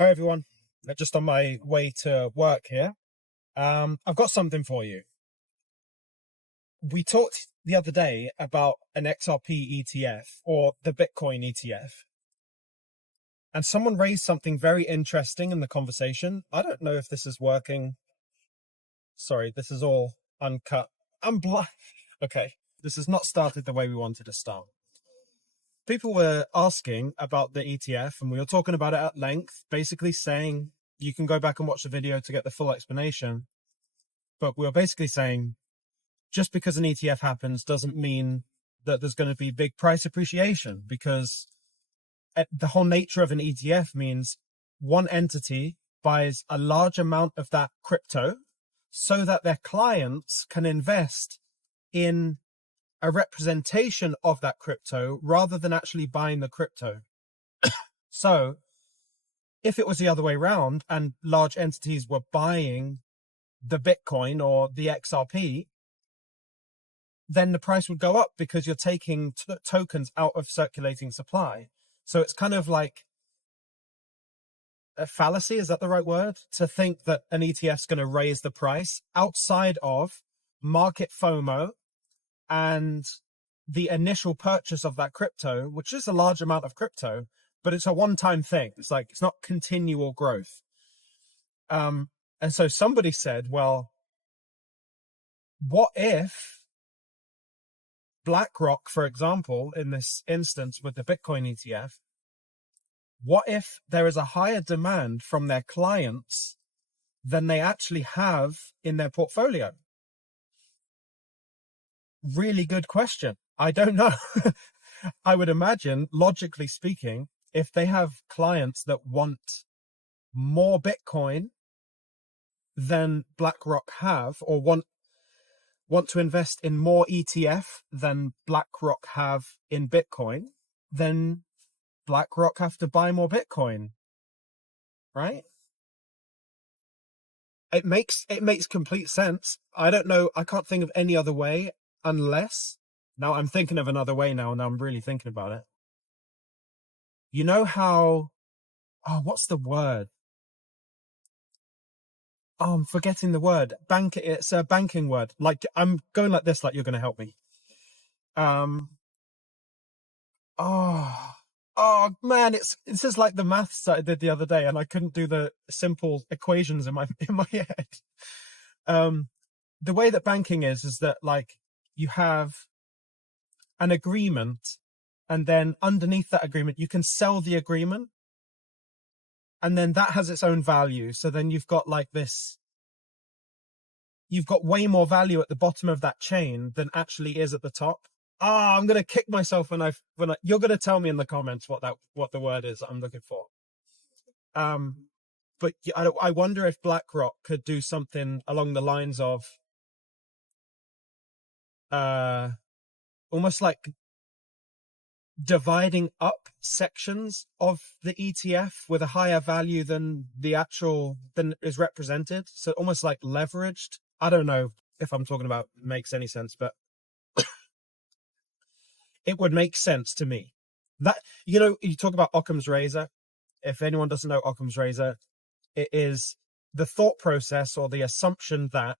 Hi everyone, just on my way to work here. I've got something for you. We talked the other day about an XRP ETF or the Bitcoin ETF, and someone raised something very interesting in the conversation. I don't know if this is working. Sorry, this is all uncut. I'm blind. Okay, this has not started the way we wanted to start. People were asking about the ETF, and we were talking about it at length, basically saying you can go back and watch the video to get the full explanation. But we were basically saying just because an ETF happens doesn't mean that there's going to be big price appreciation, because the whole nature of an ETF means one entity buys a large amount of that crypto so that their clients can invest in a representation of that crypto rather than actually buying the crypto. So if it was the other way around and large entities were buying the Bitcoin or the XRP, then the price would go up because you're taking tokens out of circulating supply. So it's kind of like a fallacy, is that the right word? To think that an ETF is going to raise the price outside of market FOMO and the initial purchase of that crypto, which is a large amount of crypto, but it's a one-time thing. It's like, it's not continual growth. And so somebody said, well, what if BlackRock, for example, in this instance with the Bitcoin ETF, what if there is a higher demand from their clients than they actually have in their portfolio? Really good question. I don't know. I would imagine, logically speaking, if they have clients that want more Bitcoin than BlackRock have, or want to invest in more ETF than BlackRock have in Bitcoin, then BlackRock have to buy more Bitcoin, right? It makes complete sense. I don't know. I can't think of any other way unless, now I'm thinking of another way now, and I'm really thinking about it. You know how, what's the word? Oh, I'm forgetting the word. It's a banking word. Like, I'm going like this, like you're going to help me. Oh man, it's just like the maths that I did the other day, and I couldn't do the simple equations in my head. The way that banking is that, like, you have an agreement, and then underneath that agreement you can sell the agreement, and then that has its own value. So then you've got like this, you've got way more value at the bottom of that chain than actually is at the top. I'm gonna kick myself when you're gonna tell me in the comments what the word is I'm looking for. But I wonder if BlackRock could do something along the lines of almost like dividing up sections of the ETF with a higher value than than is represented. So almost like leveraged. I don't know if I'm talking about makes any sense, but it would make sense to me. That, you talk about Occam's razor. If anyone doesn't know Occam's razor, it is the thought process or the assumption that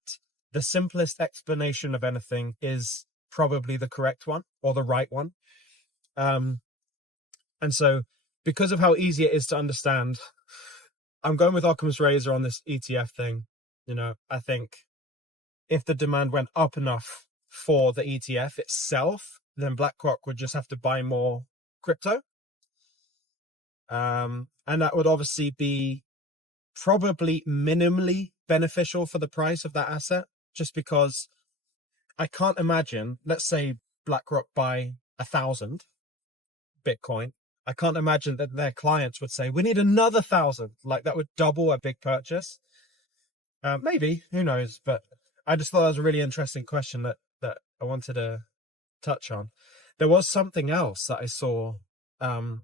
the simplest explanation of anything is probably the correct one or the right one. And so because of how easy it is to understand, I'm going with Occam's razor on this ETF thing. I think if the demand went up enough for the ETF itself, then BlackRock would just have to buy more crypto. And that would obviously be probably minimally beneficial for the price of that asset, just because I can't imagine, let's say BlackRock buy 1,000 Bitcoin. I can't imagine that their clients would say, we need another 1,000. Like, that would double a big purchase. Maybe, who knows? But I just thought that was a really interesting question that I wanted to touch on. There was something else that I saw. I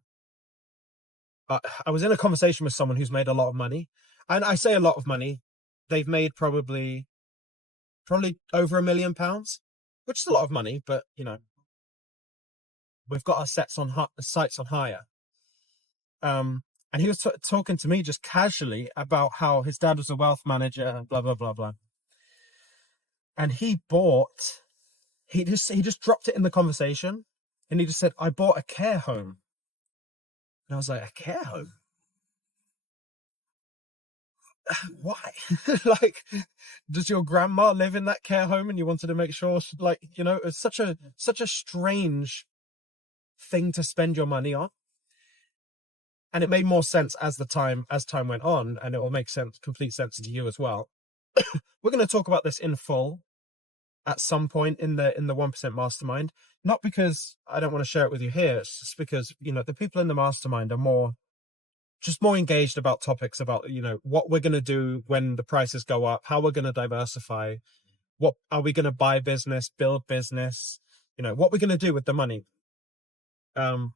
was in a conversation with someone who's made a lot of money, and I say a lot of money. They've made probably over £1 million, which is a lot of money, but we've got our sights on higher. And he was talking to me just casually about how his dad was a wealth manager, blah, blah, blah, blah. And he just dropped it in the conversation. And he just said, I bought a care home. And I was like, a care home? Why? Like, does your grandma live in that care home and you wanted to make sure, like, you know, it's such a strange thing to spend your money on. And it made more sense as time went on, and it will make complete sense to you as well. We're going to talk about this in full at some point in the 1% mastermind, not because I don't want to share it with you here. It's just because, you know, the people in the mastermind are more engaged about topics about, you know, what we're going to do when the prices go up, how we're going to diversify, what are we going to buy business, build business, you know, what we're going to do with the money. But I'm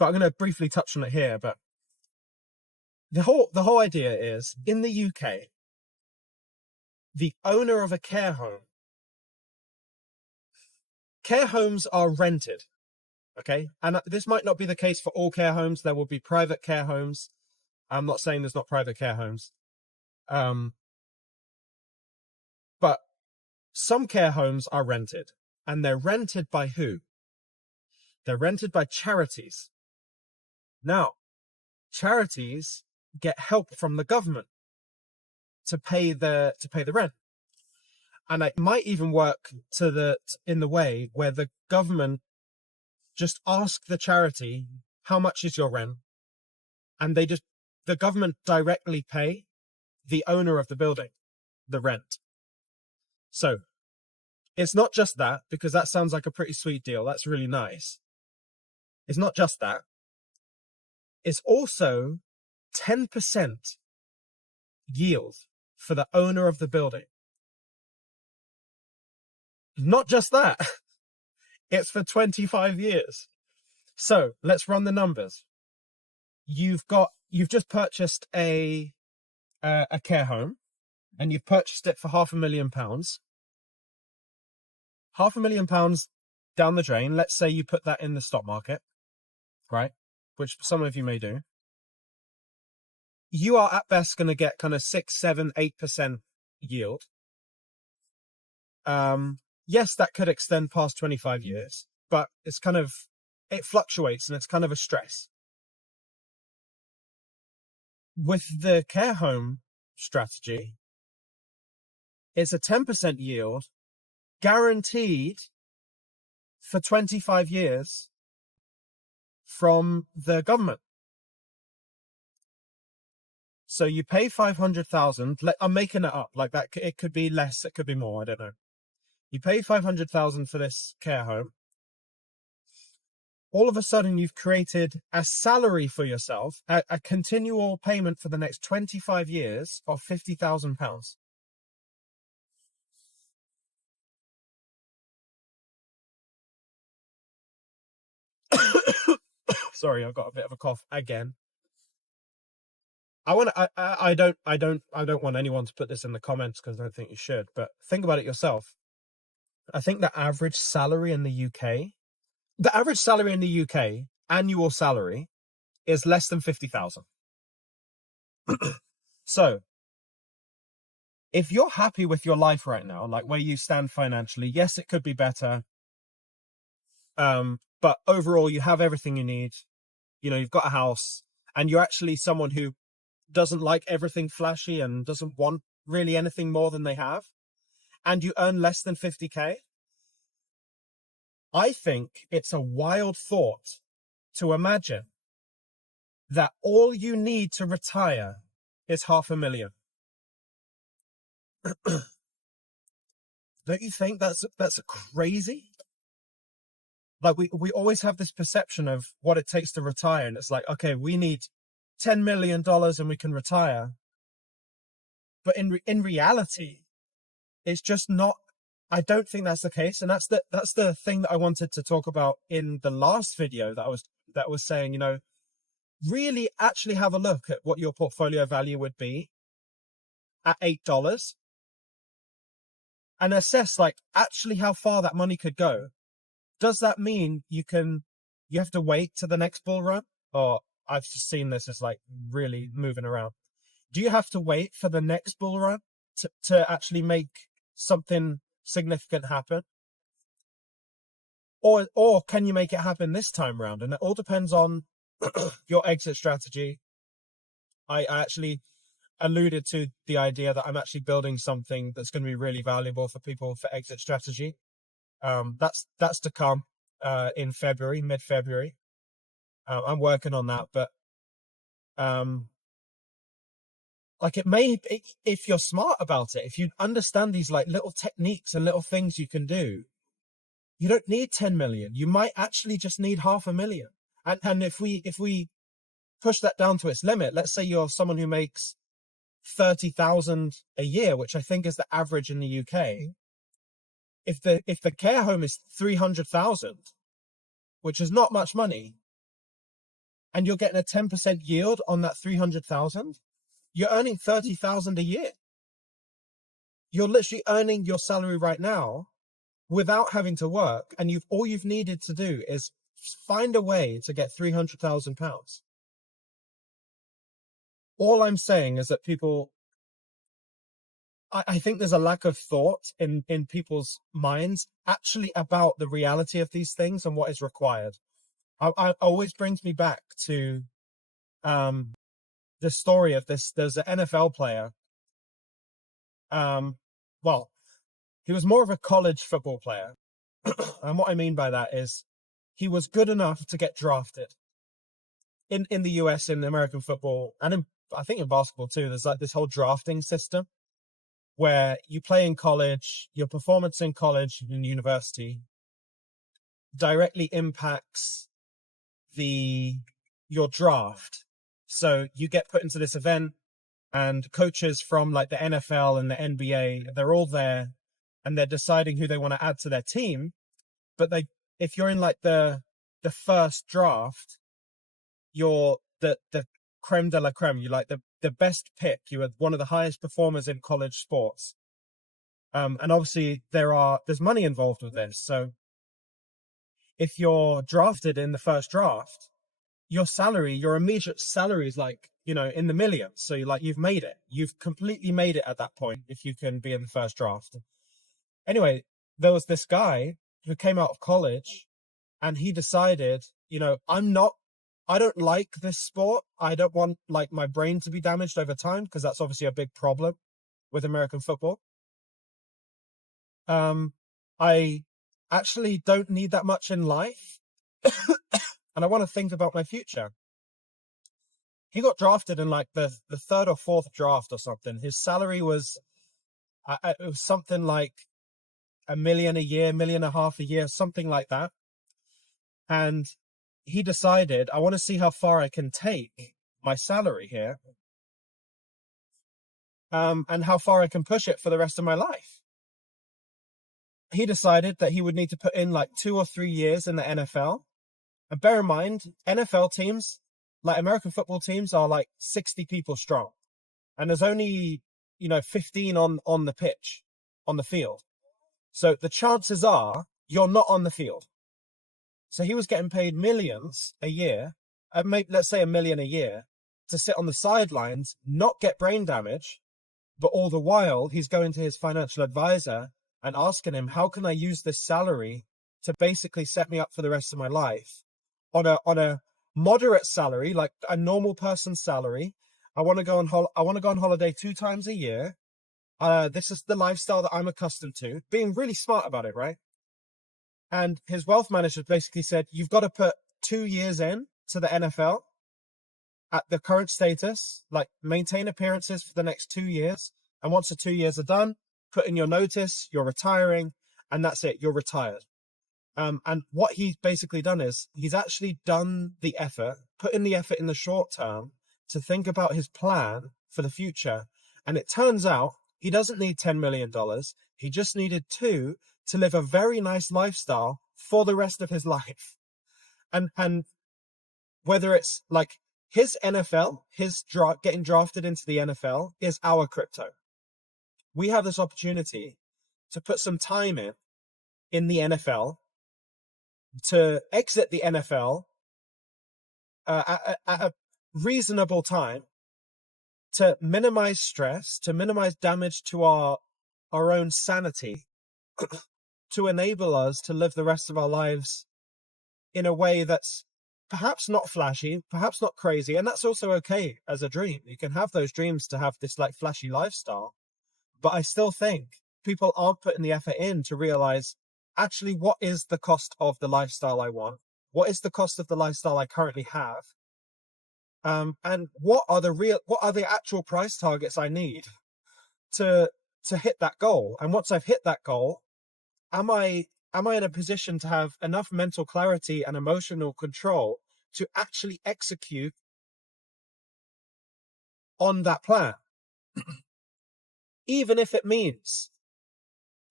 going to briefly touch on it here. But the whole idea is, in the UK, the owner of a care homes are rented. Okay. And this might not be the case for all care homes. There will be private care homes. I'm not saying there's not private care homes. But some care homes are rented, and they're rented by who? They're rented by charities. Now, charities get help from the government to pay the rent. And it might even work in the way where the government just ask the charity, how much is your rent? And the government directly pay the owner of the building the rent. So it's not just that, because that sounds like a pretty sweet deal. That's really nice. It's not just that. It's also 10% yield for the owner of the building. Not just that. It's for 25 years. So let's run the numbers. You've just purchased a care home, and you've purchased it for £500,000. £500,000 down the drain. Let's say you put that in the stock market, right? Which some of you may do. You are at best going to get kind of 6, 7, 8% yield. Yes, that could extend past 25 years, but it fluctuates, and it's kind of a stress. With the care home strategy, it's a 10% yield guaranteed for 25 years from the government. So you pay 500,000. I'm making it up like that. It could be less. It could be more. I don't know. You pay 500,000 for this care home. All of a sudden, you've created a salary for yourself, a continual payment for the next 25 years of £50,000. Sorry, I've got a bit of a cough again. I don't want anyone to put this in the comments, because I don't think you should, but think about it yourself. I think the average salary in the UK, annual salary, is less than 50,000. So if you're happy with your life right now, like where you stand financially, yes, it could be better. But overall, you have everything you need. You know, you've got a house, and you're actually someone who doesn't like everything flashy and doesn't want really anything more than they have, and you earn less than 50K. I think it's a wild thought to imagine that all you need to retire is £500,000. Don't you think that's crazy? Like we always have this perception of what it takes to retire, and it's like, okay, we need $10 million and we can retire. But in reality, it's just not. I don't think that's the case, and that's the thing that I wanted to talk about in the last video that was saying, you know, really actually have a look at what your portfolio value would be at $8 and assess like actually how far that money could go. Does that mean you have to wait to the next bull run, or I've just seen this as like really moving around. Do you have to wait for the next bull run to actually make something significant happen? Or can you make it happen this time round? And it all depends on your exit strategy. I actually alluded to the idea that I'm actually building something that's going to be really valuable for people for exit strategy. That's to come in February, mid-February. I'm working on that, but like if you're smart about it, if you understand these like little techniques and little things you can do, you don't need 10 million. You might actually just need 500,000. And if we push that down to its limit, let's say you're someone who makes 30,000 a year, which I think is the average in the UK. If the care home is 300,000, which is not much money, and you're getting a 10% yield on that 300,000, you're earning 30,000 a year. You're literally earning your salary right now without having to work, and all you've needed to do is find a way to get £300,000. All I'm saying is that people, I think there's a lack of thought in people's minds actually about the reality of these things and what is required. I always brings me back to the story of this. There's an NFL player. Well, he was more of a college football player. And what I mean by that is he was good enough to get drafted. In the US, in American football, and I think in basketball too, there's like this whole drafting system where you play in college, your performance in college and university directly impacts your draft. So you get put into this event, and coaches from like the NFL and the NBA, they're all there, and they're deciding who they want to add to their team. But if you're in like the first draft, you're the creme de la creme. You're like the best pick. You are one of the highest performers in college sports. And obviously there's money involved with this. So if you're drafted in the first draft, your immediate salary is like, in the millions. So you've made it. You've completely made it at that point if you can be in the first draft. Anyway, there was this guy who came out of college, and he decided, I don't like this sport. I don't want like my brain to be damaged over time, because that's obviously a big problem with American football. I actually don't need that much in life. And I want to think about my future. He got drafted in like the third or fourth draft or something. His salary was, it was something like $1 million a year, $1.5 million a year, something like that. And he decided, I want to see how far I can take my salary here, and how far I can push it for the rest of my life. He decided that he would need to put in like 2 or 3 years in the NFL. And bear in mind, NFL teams, like American football teams, are like 60 people strong. And there's only, 15 on the pitch, on the field. So the chances are you're not on the field. So he was getting paid millions a year, let's say $1 million a year, to sit on the sidelines, not get brain damage. But all the while, he's going to his financial advisor and asking him, how can I use this salary to basically set me up for the rest of my life on a moderate salary, like a normal person's salary? I want to go on holiday 2 times a year. This is the lifestyle that I'm accustomed to. Being really smart about it, right? And his wealth manager basically said, you've got to put 2 years in to the NFL at the current status, like maintain appearances for the next 2 years. And once the 2 years are done, put in your notice, you're retiring, and that's it, you're retired. And what he's basically done is he's actually done the effort, put in the effort in the short term to think about his plan for the future. And it turns out he doesn't need $10 million. He just needed 2 to live a very nice lifestyle for the rest of his life. And whether it's like his NFL, getting drafted into the NFL is our crypto. We have this opportunity to put some time in the NFL, to exit the NFL at a reasonable time to minimize stress, to minimize damage to our own sanity, to enable us to live the rest of our lives in a way that's perhaps not flashy, perhaps not crazy. And that's also okay as a dream. You can have those dreams to have this like flashy lifestyle. But I still think people aren't putting the effort in to realize actually what is the cost of the lifestyle I want? What is the cost of the lifestyle I currently have? And what are the actual price targets I need to hit that goal? And once I've hit that goal, am I in a position to have enough mental clarity and emotional control to actually execute on that plan? Even if it means,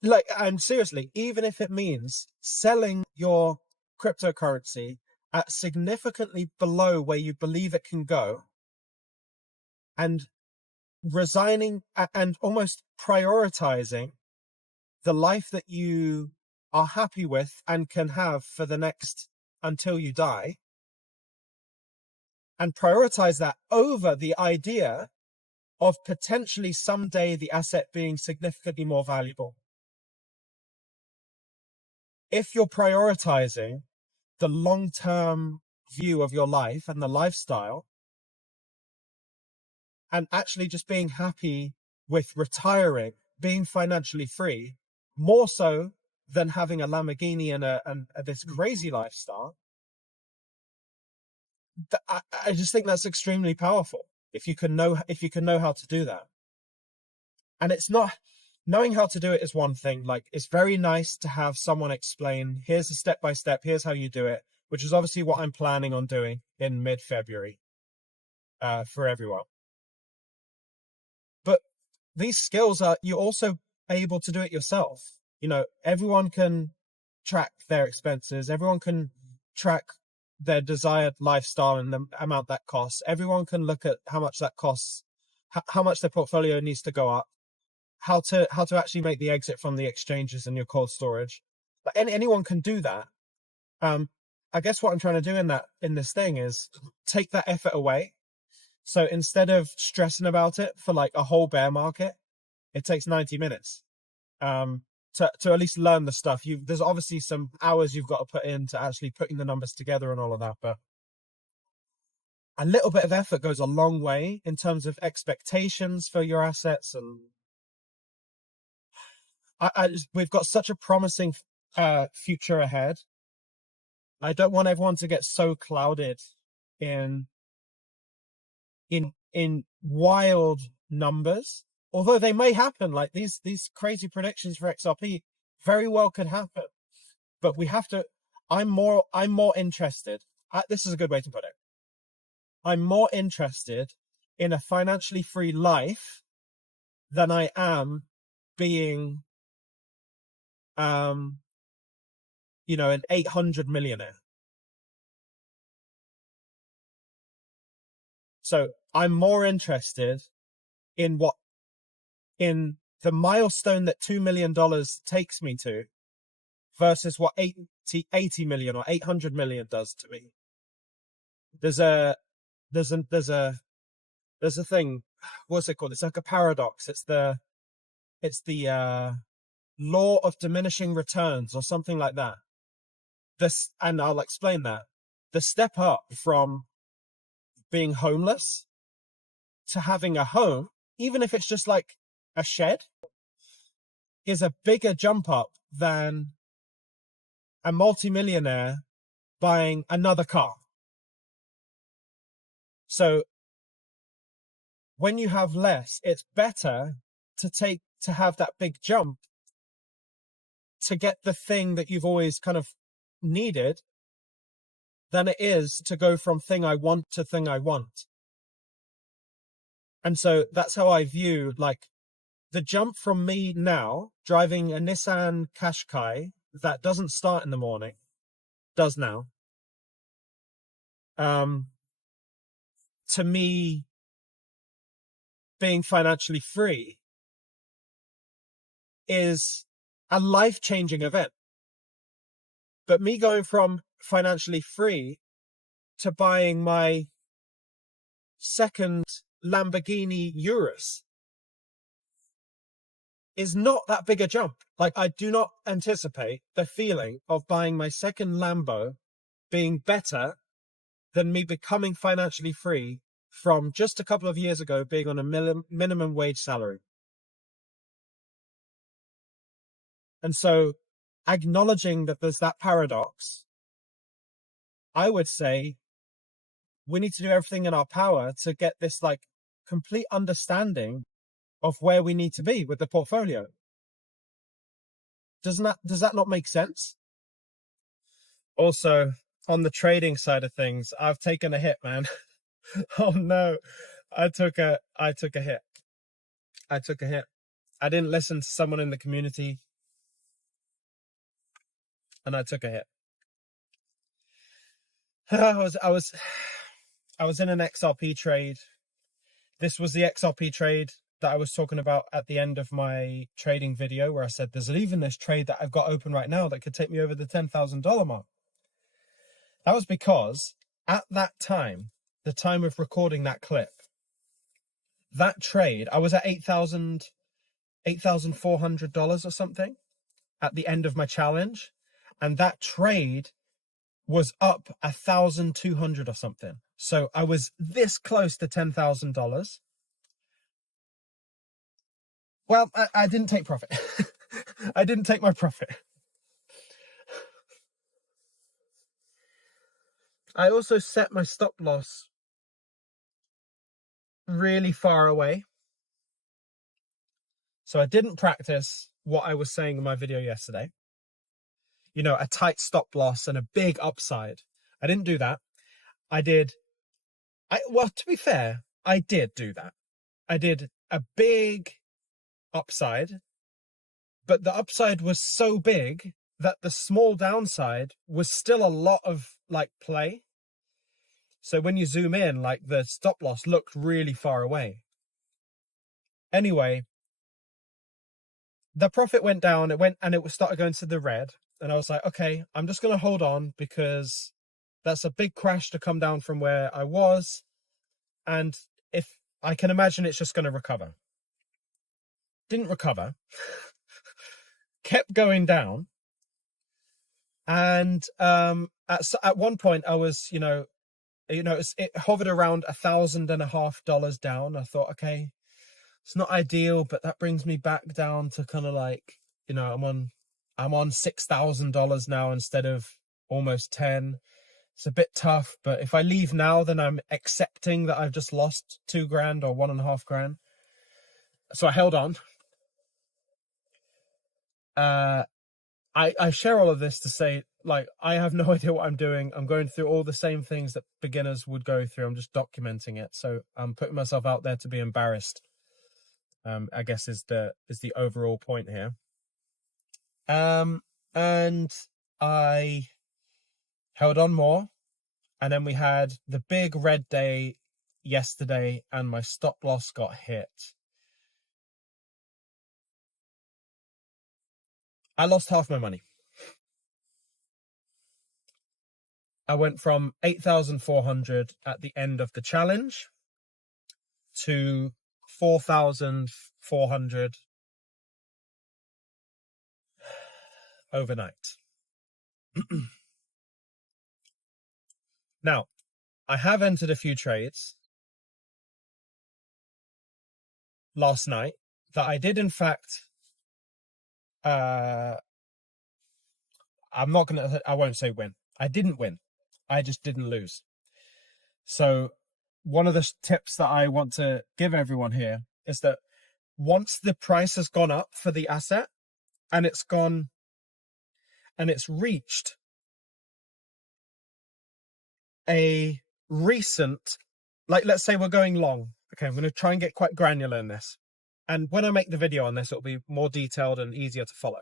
like, and seriously, even if it means selling your cryptocurrency at significantly below where you believe it can go, and resigning and almost prioritizing the life that you are happy with and can have for the next until you die, and prioritize that over the idea of potentially someday the asset being significantly more valuable. If you're prioritizing the long-term view of your life and the lifestyle, and actually just being happy with retiring, being financially free, more so than having a Lamborghini and this crazy lifestyle, I just think that's extremely powerful. If you can know how to do that. And it's not, knowing how to do it is one thing. Like, it's very nice to have someone explain, here's a step by step, here's how you do it, which is obviously what I'm planning on doing in mid-February for everyone. But these skills you're also able to do it yourself. You know, everyone can track their expenses. Everyone can track their desired lifestyle and the amount that costs. Everyone can look at how much that costs, how much their portfolio needs to go up, how to actually make the exit from the exchanges and your cold storage. Like anyone can do that. I guess what I'm trying to do in this thing is take that effort away. So instead of stressing about it for like a whole bear market, it takes 90 minutes to at least learn the stuff. There's obviously some hours you've got to put into actually putting the numbers together and all of that, but a little bit of effort goes a long way in terms of expectations for your assets. And we've got such a promising future ahead. I don't want everyone to get so clouded in wild numbers, although they may happen. Like these crazy predictions for XRP very well could happen, but we have to. I'm more interested. This is a good way to put it. I'm more interested in a financially free life than I am being, an 800 millionaire. So I'm more interested in the milestone that $2 million takes me to versus what 80 million or 800 million does to me. There's a thing, what's it called? It's like a paradox. It's the law of diminishing returns or something like that. And I'll explain that. The step up from being homeless to having a home, even if it's just like a shed, is a bigger jump up than a multimillionaire buying another car. So when you have less, it's better to have that big jump to get the thing that you've always kind of needed than it is to go from thing I want to thing I want. And so that's how I view like the jump from me now driving a Nissan Qashqai that doesn't start in the morning, does now, to me being financially free is a life-changing event. But me going from financially free to buying my second Lamborghini Urus is not that big a jump. Like, I do not anticipate the feeling of buying my second Lambo being better than me becoming financially free from just a couple of years ago being on a minimum wage salary. And so, acknowledging that there's that paradox, I would say we need to do everything in our power to get this like complete understanding of where we need to be with the portfolio. Does that not make sense? Also, on the trading side of things, I've taken a hit, man. Oh no, I took a hit. I took a hit. I didn't listen to someone in the community, and I took a hit. I was in an XRP trade. This was the XRP trade that I was talking about at the end of my trading video, where I said there's even this trade that I've got open right now that could take me over the $10,000 mark. That was because at that time, the time of recording that clip, that trade, I was at $8,400 or something at the end of my challenge. And that trade was up 1,200 or something. So I was this close to $10,000. Well, I didn't take profit. I didn't take my profit. I also set my stop loss really far away. So I didn't practice what I was saying in my video yesterday. You know, a tight stop loss and a big upside. I didn't do that. Well, to be fair, I did do that. I did a big upside, but the upside was so big that the small downside was still a lot of like play. So when you zoom in, like the stop loss looked really far away. Anyway, the profit went down, it started going to the red. And I was like, okay, I'm just going to hold on because that's a big crash to come down from where I was. And if I can imagine it's just going to recover. Didn't recover. Kept going down. And at one point I was, it hovered around $1,500 down. I thought, okay, it's not ideal, but that brings me back down to kind of like, I'm on $6,000 now instead of almost 10. It's a bit tough, but if I leave now, then I'm accepting that I've just lost $2,000 or $1,500. So I held on. I share all of this to say, like, I have no idea what I'm doing. I'm going through all the same things that beginners would go through. I'm just documenting it. So I'm putting myself out there to be embarrassed. I guess is the overall point here. And I held on more, and then we had the big red day yesterday, and my stop loss got hit. I lost half my money. I went from 8,400 at the end of the challenge to 4,400 overnight. Now, I have entered a few trades last night that I did, in fact, I won't say win. I didn't win. I just didn't lose. So one of the tips that I want to give everyone here is that once the price has gone up for the asset and it's reached a recent, like, let's say we're going long. Okay, I'm going to try and get quite granular in this. And when I make the video on this, it'll be more detailed and easier to follow.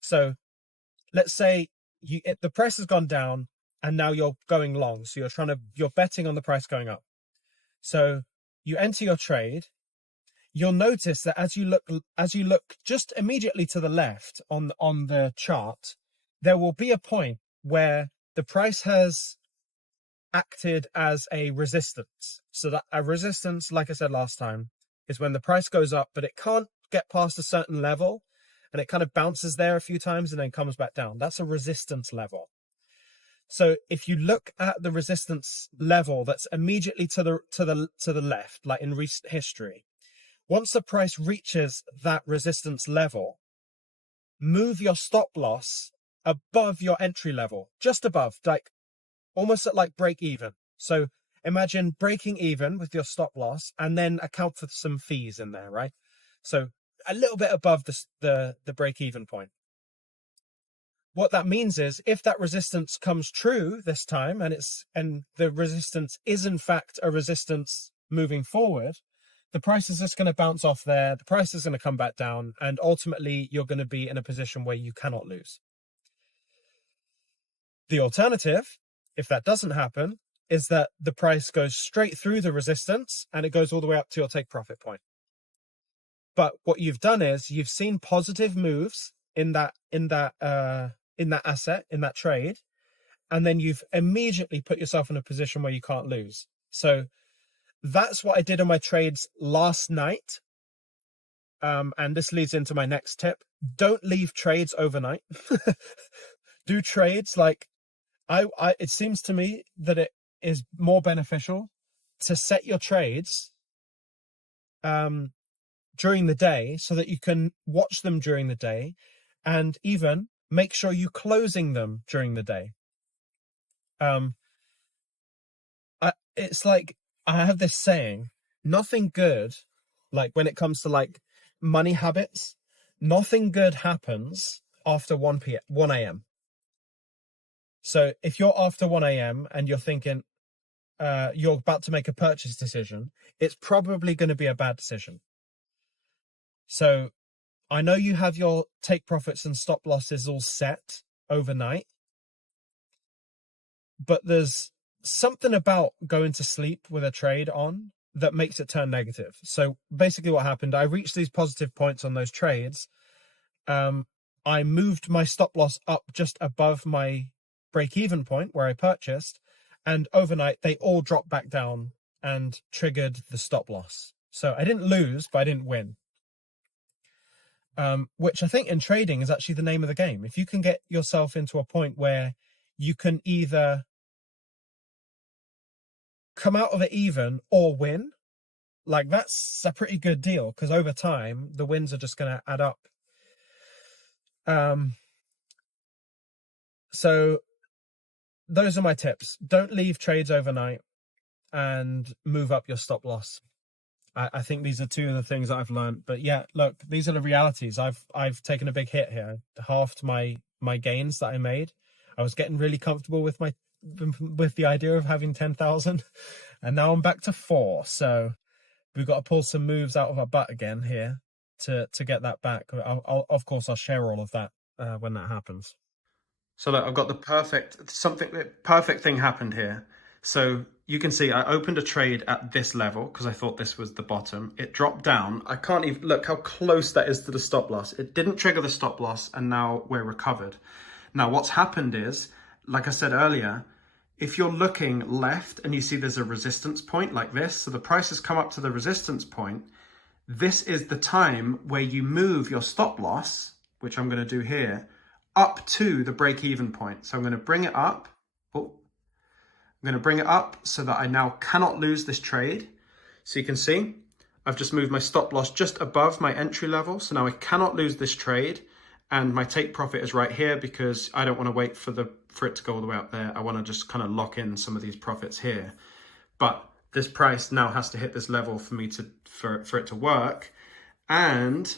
So let's say the price has gone down and now you're going long. So you're betting on the price going up. So you enter your trade. You'll notice that as you look just immediately to the left on the chart, there will be a point where the price has acted as a resistance. So that a resistance, like I said last time, is when the price goes up, but it can't get past a certain level, and it kind of bounces there a few times and then comes back down. That's a resistance level. So if you look at the resistance level that's immediately to the left, like in recent history, once the price reaches that resistance level, move your stop loss above your entry level, just above, like almost at like break even. So imagine breaking even with your stop loss and then account for some fees in there, right? So a little bit above the break even point. What that means is if that resistance comes true this time and the resistance is in fact a resistance moving forward, the price is just going to bounce off there. The price is going to come back down, and ultimately you're going to be in a position where you cannot lose. The alternative, if that doesn't happen, is that the price goes straight through the resistance and it goes all the way up to your take profit point. But what you've done is you've seen positive moves in that asset, in that trade, and then you've immediately put yourself in a position where you can't lose. So that's what I did on my trades last night. And this leads into my next tip. Don't leave trades overnight. Do trades like it seems to me that it is more beneficial to set your trades during the day so that you can watch them during the day and even make sure you're closing them during the day. It's like I have this saying, nothing good, like when it comes to like money habits, nothing good happens after 1 a.m. So if you're after 1 a.m. and you're thinking you're about to make a purchase decision, it's probably going to be a bad decision. So I know you have your take profits and stop losses all set overnight, but there's something about going to sleep with a trade on that makes it turn negative. So basically what happened, I reached these positive points on those trades. I moved my stop loss up just above my break-even point where I purchased, and overnight they all dropped back down and triggered the stop loss. So I didn't lose, but I didn't win. Which I think in trading is actually the name of the game. If you can get yourself into a point where you can either come out of it even or win, like that's a pretty good deal, because over time the wins are just going to add up. So those are my tips. Don't leave trades overnight and move up your stop loss. I think these are two of the things that I've learned. But yeah, look, these are the realities. I've taken a big hit here. Halved my gains that I made. I was getting really comfortable with the idea of having 10,000, and now I'm back to 4. So we've got to pull some moves out of our butt again here to get that back. Of course, I'll share all of that when that happens. So look, I've got the perfect thing happened here. So you can see I opened a trade at this level because I thought this was the bottom. It dropped down. I can't even look how close that is to the stop loss. It didn't trigger the stop loss, and now we're recovered. Now what's happened is, like I said earlier, if you're looking left and you see there's a resistance point like this, so the price has come up to the resistance point, this is the time where you move your stop loss, which I'm going to do here, up to the break-even point. So I'm going to bring it up. I'm going to bring it up so that I now cannot lose this trade. So you can see I've just moved my stop loss just above my entry level. So now I cannot lose this trade, and my take profit is right here because I don't want to wait for it to go all the way up there. I want to just kind of lock in some of these profits here. But this price now has to hit this level for me for it to work. And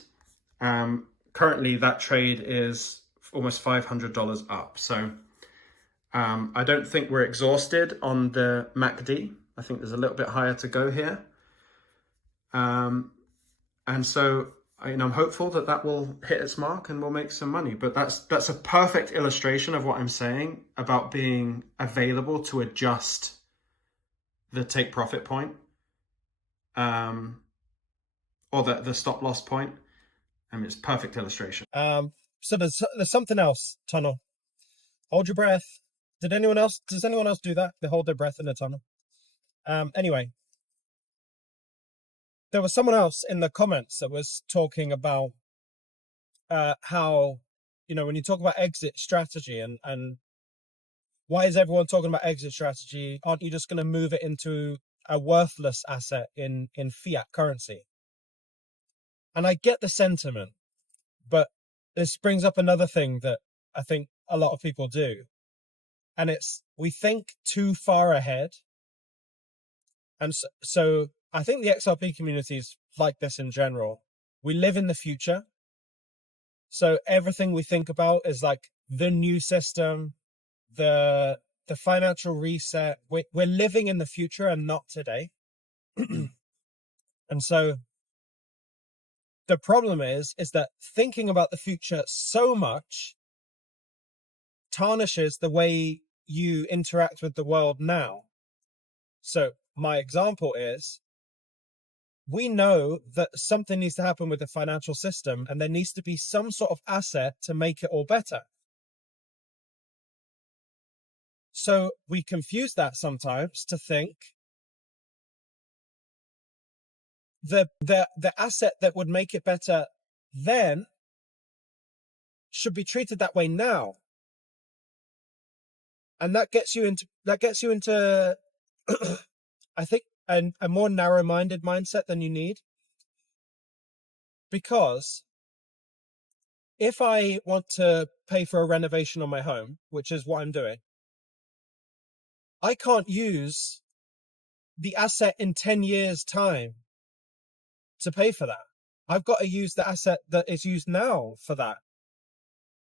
currently that trade is almost $500 up. So I don't think we're exhausted on the MACD. I think there's a little bit higher to go here. And so I'm hopeful that will hit its mark and we'll make some money. But that's a perfect illustration of what I'm saying about being available to adjust the take profit point, or the stop loss point. I mean, it's perfect illustration. So there's something else, Tunnel. Hold your breath. Does anyone else do that? They hold their breath in a tunnel. Anyway, there was someone else in the comments that was talking about how, when you talk about exit strategy and why is everyone talking about exit strategy? Aren't you just going to move it into a worthless asset in fiat currency? And I get the sentiment, but this brings up another thing that I think a lot of people do. And it's, we think too far ahead. And so I think the XRP community is like this in general. We live in the future. So everything we think about is like the new system, the financial reset. We're living in the future and not today. And so the problem is that thinking about the future so much tarnishes the way you interact with the world now. So my example is, we know that something needs to happen with the financial system and there needs to be some sort of asset to make it all better. So we confuse that sometimes to think the asset that would make it better then should be treated that way now. And that gets you into I think a more narrow-minded mindset than you need. Because if I want to pay for a renovation on my home, which is what I'm doing, I can't use the asset in 10 years' time to pay for that. I've got to use the asset that is used now for that.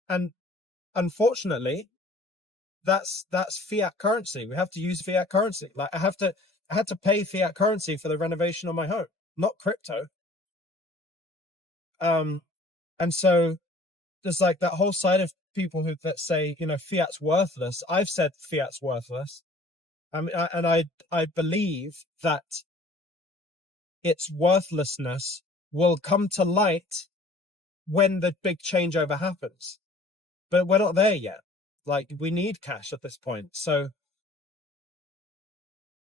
And unfortunately, that's fiat currency. We have to use fiat currency. Like I had to pay fiat currency for the renovation of my home, not crypto. And so there's like that whole side of people that say, fiat's worthless. I've said fiat's worthless. And I believe that its worthlessness will come to light when the big changeover happens. But we're not there yet. Like, we need cash at this point. So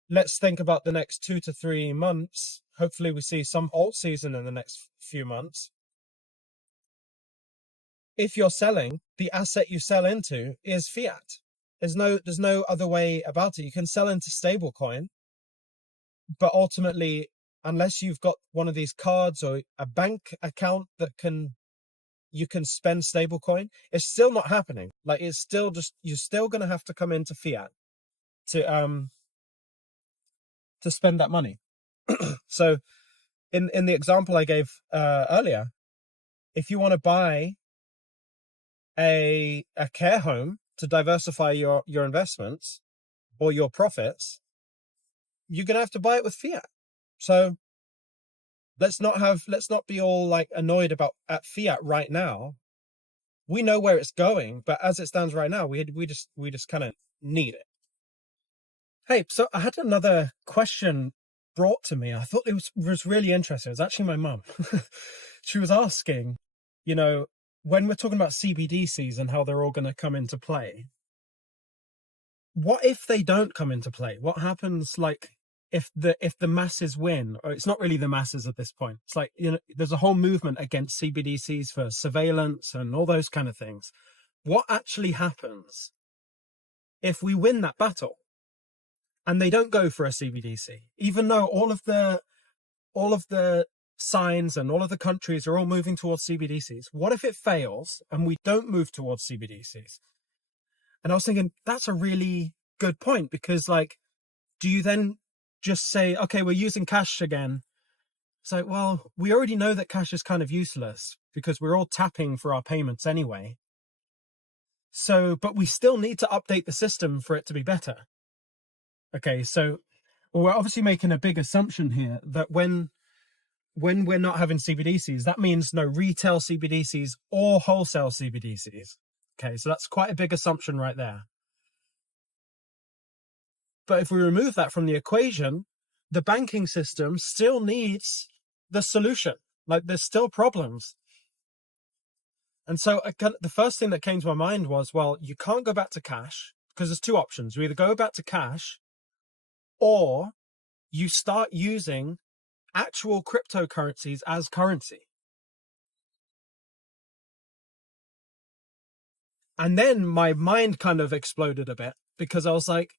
let's think about the next 2 to 3 months. Hopefully we see some alt season in the next few months. If you're selling, the asset you sell into is fiat. There's no other way about it. You can sell into stablecoin, but ultimately, unless you've got one of these cards or a bank account that you can spend stablecoin, it's still not happening. Like, it's still you're still going to have to come into fiat to spend that money. So in the example I gave earlier, if you want to buy a care home to diversify your investments or your profits, you're going to have to buy it with fiat. So let's not be all like annoyed at fiat right now. We know where it's going, but as it stands right now, we just kind of need it. Hey, so I had another question brought to me. I thought it was really interesting. It was actually my mum. She was asking, when we're talking about CBDCs and how they're all going to come into play, what if they don't come into play? What happens, like, if the masses win? Or it's not really the masses at this point. It's like, there's a whole movement against CBDCs for surveillance and all those kind of things. What actually happens if we win that battle and they don't go for a CBDC, even though all of the signs and all of the countries are all moving towards CBDCs? What if it fails and we don't move towards CBDCs? And I was thinking, that's a really good point, because, like, do you then just say, okay, we're using cash again? It's like, well, we already know that cash is kind of useless because we're all tapping for our payments anyway. So, but we still need to update the system for it to be better. Okay, so we're obviously making a big assumption here that when we're not having CBDCs, that means no retail CBDCs or wholesale CBDCs. Okay, so that's quite a big assumption right there. But if we remove that from the equation, the banking system still needs the solution. Like, there's still problems. And so the first thing that came to my mind was, well, you can't go back to cash because there's two options. You either go back to cash, or you start using actual cryptocurrencies as currency. And then my mind kind of exploded a bit, because I was like,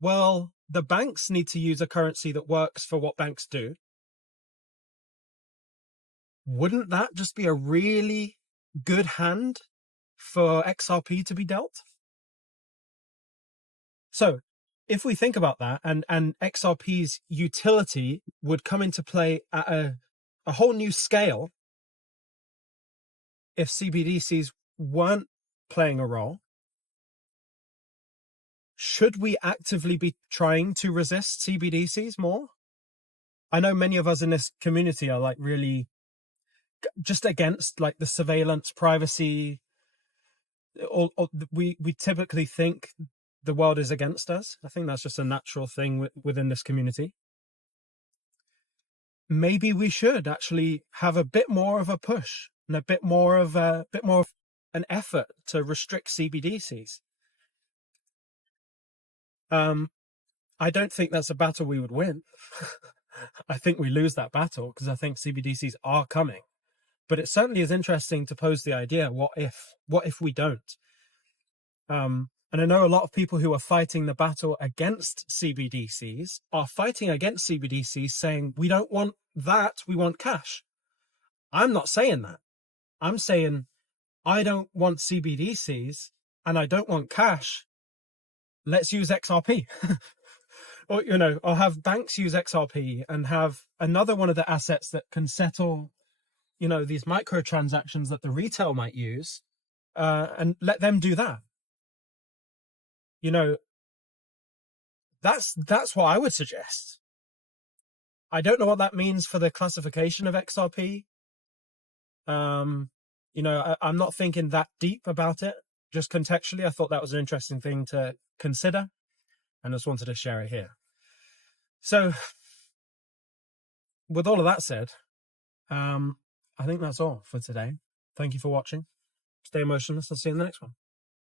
well, the banks need to use a currency that works for what banks do. Wouldn't that just be a really good hand for XRP to be dealt? So if we think about that, and XRP's utility would come into play at a whole new scale if CBDCs weren't playing a role, should we actively be trying to resist CBDCs more? I know many of us in this community are like really just against like the surveillance, privacy. We typically think the world is against us. I think that's just a natural thing within this community. Maybe we should actually have a bit more of a push and a bit more of an effort to restrict CBDCs. I don't think that's a battle we would win. I think we lose that battle, because I think CBDCs are coming. But it certainly is interesting to pose the idea, what if we don't? And I know a lot of people who are fighting the battle against CBDCs are fighting against CBDCs, saying, we don't want that, we want cash. I'm not saying that. I'm saying, I don't want CBDCs and I don't want cash. Let's use XRP. Or, I'll have banks use XRP and have another one of the assets that can settle, these microtransactions that the retail might use, and let them do that. That's what I would suggest. I don't know what that means for the classification of XRP. I'm not thinking that deep about it. Just contextually, I thought that was an interesting thing to consider, and I just wanted to share it here. So, with all of that said, I think that's all for today. Thank you for watching. Stay emotionless. I'll see you in the next one.